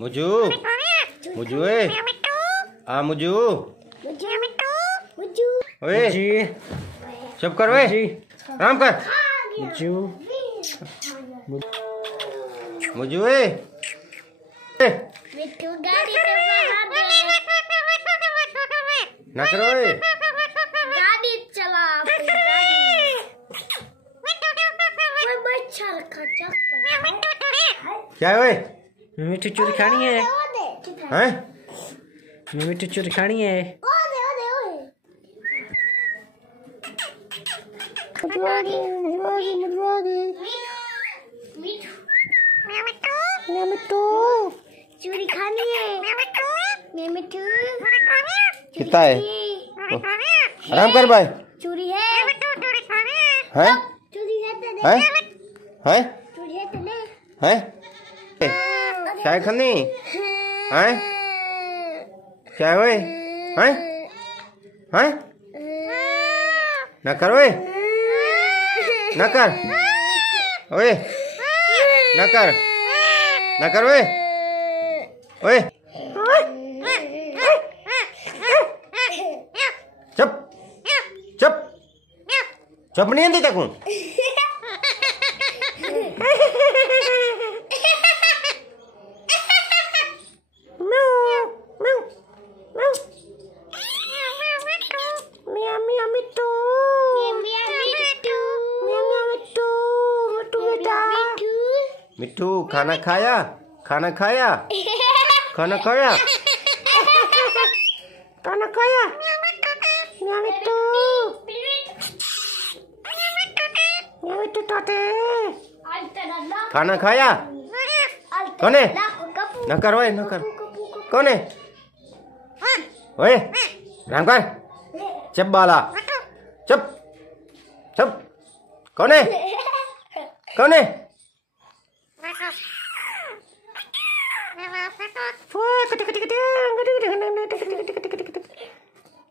मुझू मुझू आ मुझू ओए चुप कर वे आराम कर मुझू मुझू ना करो गाड़ी चला क्या है मिट्टू चोरी खानी है हैं मिट्टू चोरी खानी है चोरी खानी है मिट्टू कितना है आराम कर भाई चोरी है हैं चोरी है हैं चोरी है हैं क्या है खन्नी हैं क्या है हैं हैं ना कर ओए ना कर ओए ना कर ओए ओए चुप चुप चुप नहीं आती तक मिट्टू खाना खाया खाना खाया खाना खाया खाना खाया मिट्टू मिट्टू तोते खाना खाया कौन है ना कर ओए ना कर कौन है ओए राम कर चुप बाला चुप चुप कौन है कौन है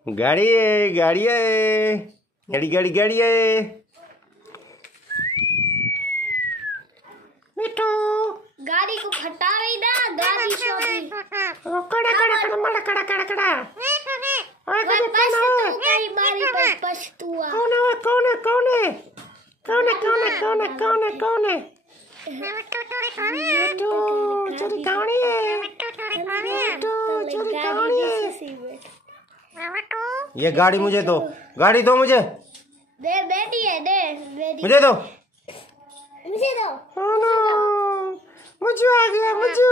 गाड़ी है गाड़ी है गाड़ी गाड़ी गाड़ी है मिट्टू गाड़ी को हटा रही ना गाड़ी शॉपिंग कड़ा कड़ा कड़ा मड़ा कड़ा कड़ा कड़ा ओए कई बारी पछतुआ कौन है कौन है कौन है कौन है कौन है कौन है कौन है कौन है मिट्टू चोरी कहानी है मिट्टू चोरी कहानी है ये गाड़ी मुझे दो गाड़ी दो मुझे दे बेटी है दे बेटी मुझे दो oh no मुझे आ गया मुझे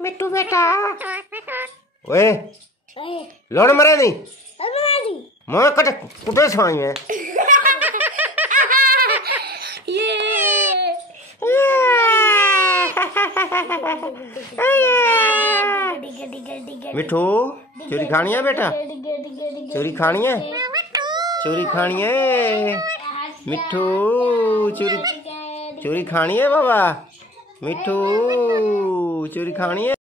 मिट्टू बेटा ओए लोड़ मरे नहीं मैं कटे कुटे छाई है मिट्टू चोरी खानी है बेटा चोरी खानी है चोरी खानी है मिट्टू चोरी चोरी खानी है बाबा मिट्टू चोरी खानी है।